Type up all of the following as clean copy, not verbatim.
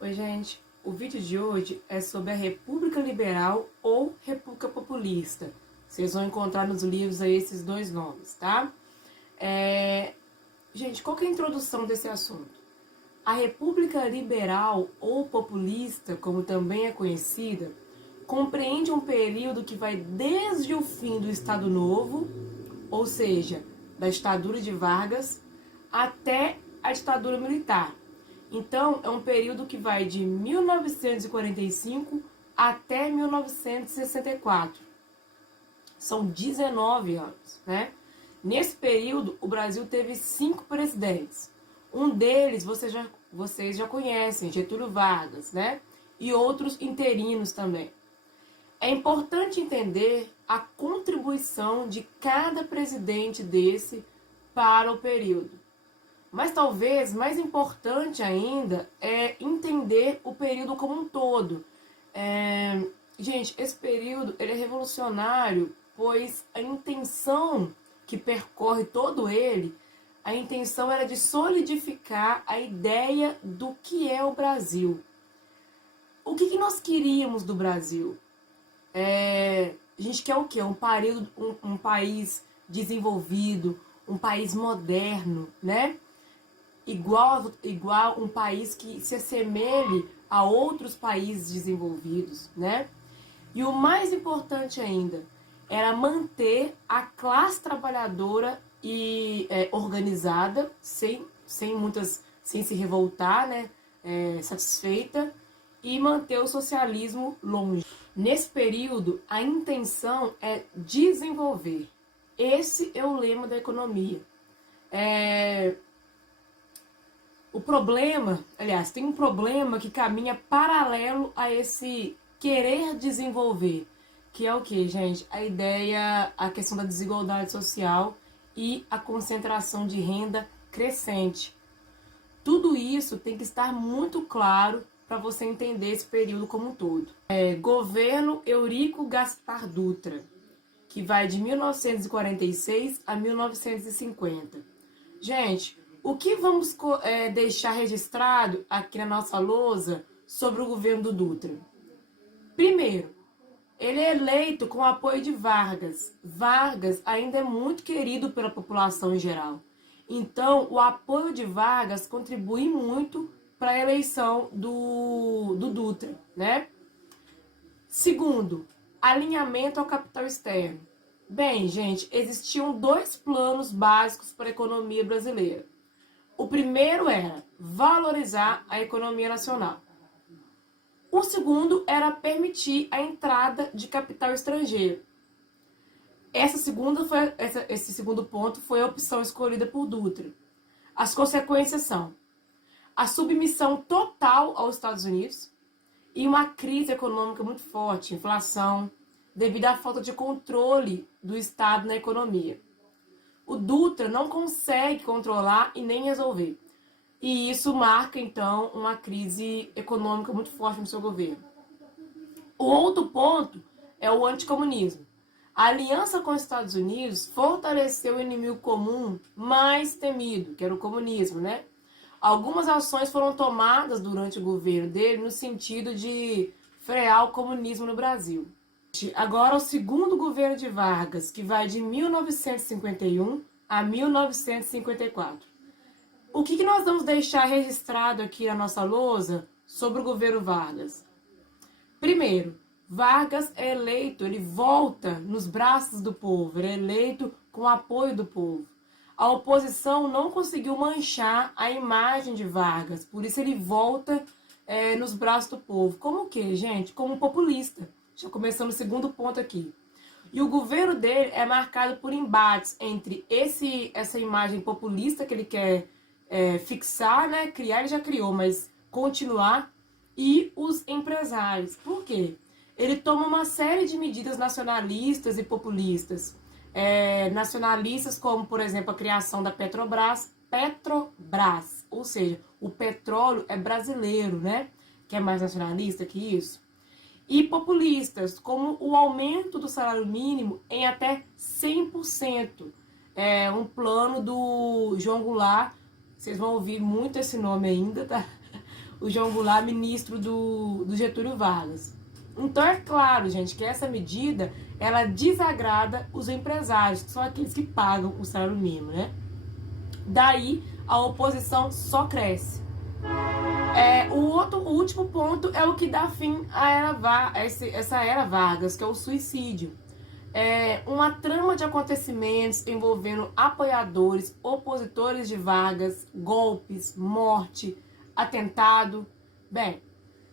Oi, gente. O vídeo de hoje é sobre a República Liberal ou República Populista. Vocês vão encontrar nos livros aí esses dois nomes, tá? Gente, qual que é a introdução desse assunto? A República Liberal ou Populista, como também é conhecida, compreende um período que vai desde o fim do Estado Novo, ou seja, da ditadura de Vargas, até a ditadura militar. Então, é um período que vai de 1945 até 1964. São 19 anos, né? Nesse período, o Brasil teve 5 presidentes. Um deles vocês já conhecem, Getúlio Vargas, né? E outros interinos também. É importante entender a contribuição de cada presidente desse para o período. Mas talvez mais importante ainda é entender o período como um todo. Gente, esse período ele é revolucionário, pois a intenção que percorre todo ele, a intenção era de solidificar a ideia do que é o Brasil. O que nós queríamos do Brasil? A gente quer o quê? Um país desenvolvido, um país moderno, né? Igual um país que se assemelhe a outros países desenvolvidos, né? E o mais importante ainda era manter a classe trabalhadora e organizada, sem se revoltar, né? Satisfeita, e manter o socialismo longe. Nesse período, a intenção é desenvolver. Esse é o lema da economia. O problema, aliás, tem um problema que caminha paralelo a esse querer desenvolver, que é o que, gente? A questão da desigualdade social e a concentração de renda crescente. Tudo isso tem que estar muito claro para você entender esse período como um todo. Governo Eurico Gaspar Dutra, que vai de 1946 a 1950. Gente, o que vamos deixar registrado aqui na nossa lousa sobre o governo do Dutra? Primeiro, ele é eleito com o apoio de Vargas. Vargas ainda é muito querido pela população em geral. Então, o apoio de Vargas contribui muito para a eleição do Dutra, né? Segundo, alinhamento ao capital externo. Bem, gente, existiam dois planos básicos para a economia brasileira. O primeiro era valorizar a economia nacional. O segundo era permitir a entrada de capital estrangeiro. Esse segundo ponto foi a opção escolhida por Dutra. As consequências são a submissão total aos Estados Unidos e uma crise econômica muito forte, inflação, devido à falta de controle do Estado na economia. O Dutra não consegue controlar e nem resolver. E isso marca, então, uma crise econômica muito forte no seu governo. O outro ponto é o anticomunismo. A aliança com os Estados Unidos fortaleceu o inimigo comum mais temido, que era o comunismo, né? Algumas ações foram tomadas durante o governo dele no sentido de frear o comunismo no Brasil. Agora, o segundo governo de Vargas, que vai de 1951 a 1954. O que nós vamos deixar registrado aqui na nossa lousa sobre o governo Vargas? Primeiro, Vargas é eleito, ele volta nos braços do povo, ele é eleito com o apoio do povo. A oposição não conseguiu manchar a imagem de Vargas, por isso ele volta nos braços do povo. Como o quê, gente? Como um populista. Já começando o segundo ponto aqui. E o governo dele é marcado por embates entre essa imagem populista que ele quer fixar, né? Criar, ele já criou, mas continuar, e os empresários. Por quê? Ele toma uma série de medidas nacionalistas e populistas. Nacionalistas como, por exemplo, a criação da Petrobras, ou seja, o petróleo é brasileiro, né? Que é mais nacionalista que isso. E populistas, como o aumento do salário mínimo em até 100%. Um plano do João Goulart, vocês vão ouvir muito esse nome ainda, tá? o João Goulart ministro do Getúlio Vargas. Então é claro, gente, que essa medida, ela desagrada os empresários, que são aqueles que pagam o salário mínimo, né? Daí a oposição só cresce. O último ponto é o que dá fim à essa era Vargas, que é o suicídio. Uma trama de acontecimentos envolvendo apoiadores, opositores de Vargas, golpes, morte, atentado. Bem,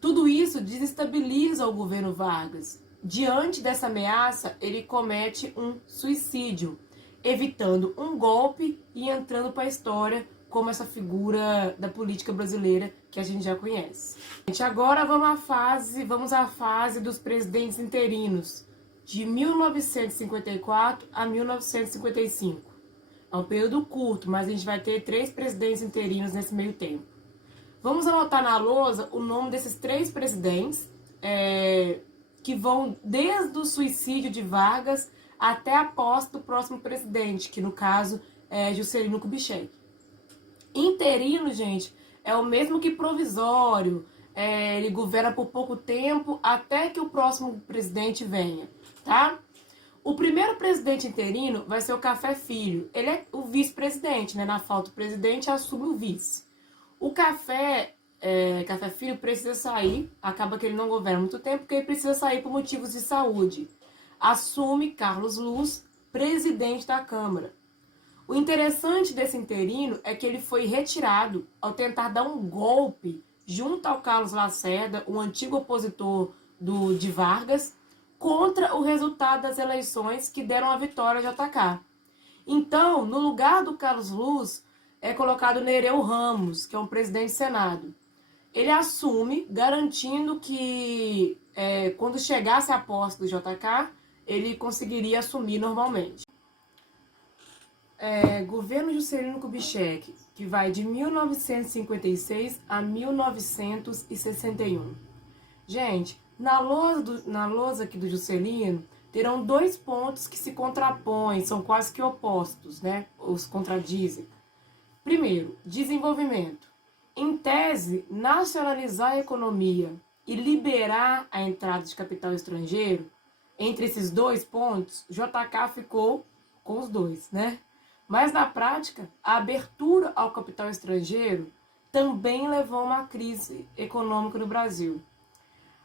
tudo isso desestabiliza o governo Vargas. Diante dessa ameaça, ele comete um suicídio, evitando um golpe e entrando para a história como essa figura da política brasileira que a gente já conhece. Gente, agora vamos à fase dos presidentes interinos, de 1954 a 1955. É um período curto, mas a gente vai ter 3 presidentes interinos nesse meio tempo. Vamos anotar na lousa o nome desses 3 presidentes, que vão desde o suicídio de Vargas até a posse do próximo presidente, que no caso é Juscelino Kubitschek. Interino, gente, é o mesmo que provisório. Ele governa por pouco tempo até que o próximo presidente venha, tá? O primeiro presidente interino vai ser o Café Filho. Ele é o vice-presidente, né? Na falta do presidente, assume o vice. O Café Filho precisa sair, acaba que ele não governa muito tempo, porque ele precisa sair por motivos de saúde. Assume Carlos Luz, presidente da Câmara. O interessante desse interino é que ele foi retirado ao tentar dar um golpe junto ao Carlos Lacerda, um antigo opositor de Vargas, contra o resultado das eleições que deram a vitória ao JK. Então, no lugar do Carlos Luz, é colocado Nereu Ramos, que é um presidente do Senado. Ele assume, garantindo que quando chegasse a posse do JK, ele conseguiria assumir normalmente. Governo Juscelino Kubitschek, que vai de 1956 a 1961. Gente, na lousa aqui do Juscelino, terão 2 pontos que se contrapõem, são quase que opostos, né? Os contradizem. Primeiro, desenvolvimento. Em tese, nacionalizar a economia e liberar a entrada de capital estrangeiro, entre esses 2 pontos, JK ficou com os 2, né? Mas, na prática, a abertura ao capital estrangeiro também levou a uma crise econômica no Brasil.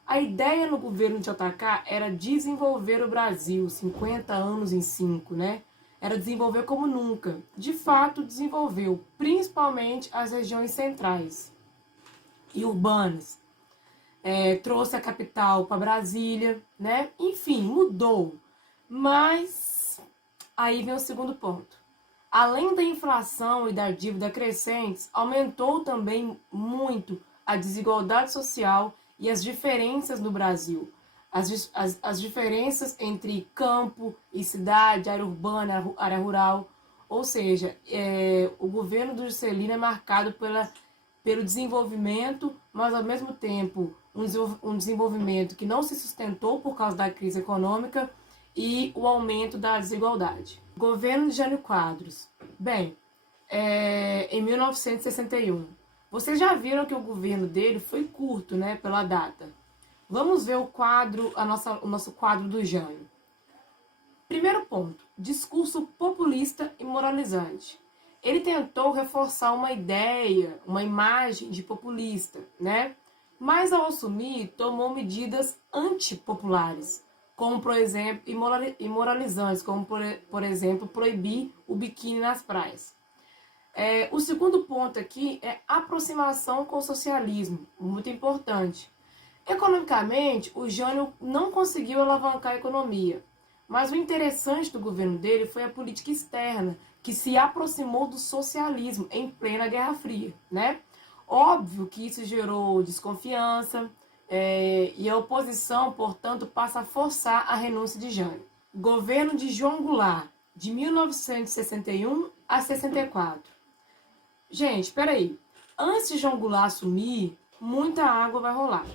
A ideia no governo de JK era desenvolver o Brasil, 50 anos em 5, né? Era desenvolver como nunca. De fato, desenvolveu, principalmente as regiões centrais e urbanas. Trouxe a capital para Brasília, né? Enfim, mudou. Mas aí vem o segundo ponto. Além da inflação e da dívida crescentes, aumentou também muito a desigualdade social e as diferenças no Brasil. As diferenças entre campo e cidade, área urbana, área rural. Ou seja, o governo do Juscelino é marcado pelo desenvolvimento, mas ao mesmo tempo um desenvolvimento que não se sustentou por causa da crise econômica e o aumento da desigualdade. Governo de Jânio Quadros. Bem, em 1961. Vocês já viram que o governo dele foi curto, né, pela data. Vamos ver o nosso quadro do Jânio. Primeiro ponto, discurso populista e moralizante. Ele tentou reforçar uma ideia, uma imagem de populista, né? Mas ao assumir, tomou medidas antipopulares, como, por exemplo, imoralizantes, como, por exemplo, proibir o biquíni nas praias. O segundo ponto aqui é aproximação com o socialismo, muito importante. Economicamente, o Jânio não conseguiu alavancar a economia, mas o interessante do governo dele foi a política externa, que se aproximou do socialismo em plena Guerra Fria, né? Óbvio que isso gerou desconfiança, e a oposição, portanto, passa a forçar a renúncia de Jânio. Governo de João Goulart, de 1961 a 64. Gente, espera aí. Antes de João Goulart assumir, muita água vai rolar.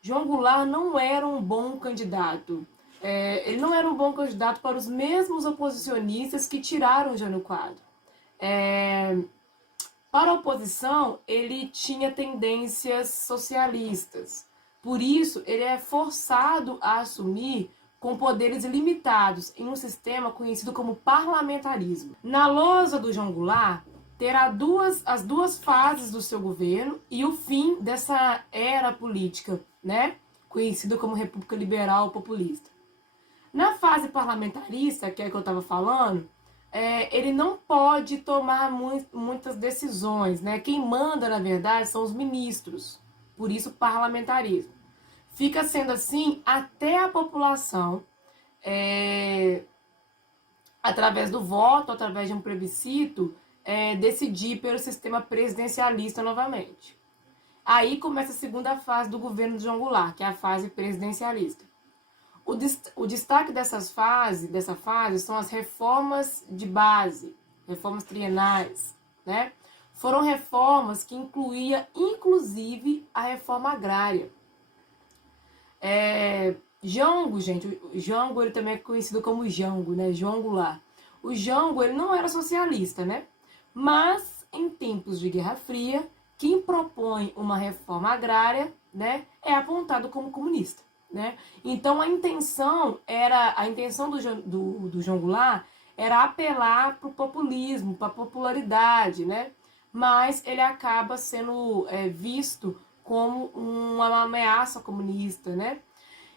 João Goulart não era um bom candidato. Ele não era um bom candidato para os mesmos oposicionistas que tiraram Jânio Quadros. Para a oposição, ele tinha tendências socialistas. Por isso, ele é forçado a assumir com poderes limitados em um sistema conhecido como parlamentarismo. Na lousa do João Goulart, terá as duas fases do seu governo e o fim dessa era política, né? Conhecida como República Liberal Populista. Na fase parlamentarista, que é a que eu estava falando, ele não pode tomar muitas decisões, né? Quem manda, na verdade, são os ministros. Por isso, parlamentarismo. Fica sendo assim até a população, através do voto, através de um plebiscito, decidir pelo sistema presidencialista novamente. Aí começa a segunda fase do governo de João Goulart, que é a fase presidencialista. O destaque dessa fase são as reformas de base, reformas trienais, né? Foram reformas que incluía, inclusive, a reforma agrária. Jango, gente, o Jango ele também é conhecido como Jango, né? João Goulart. O Jango ele não era socialista, né? Mas, em tempos de Guerra Fria, quem propõe uma reforma agrária, né, é apontado como comunista. Né? Então a intenção do João Goulart era apelar para o populismo, para a popularidade, né? Mas ele acaba sendo visto como uma ameaça comunista, né?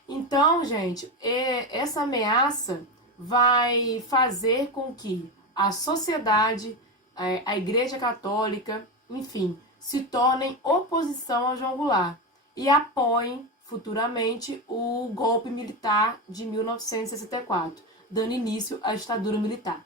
Então, gente, essa ameaça vai fazer com que a sociedade, a Igreja Católica, enfim, se tornem oposição ao João Goulart e apoiem futuramente o golpe militar de 1964, dando início à ditadura militar.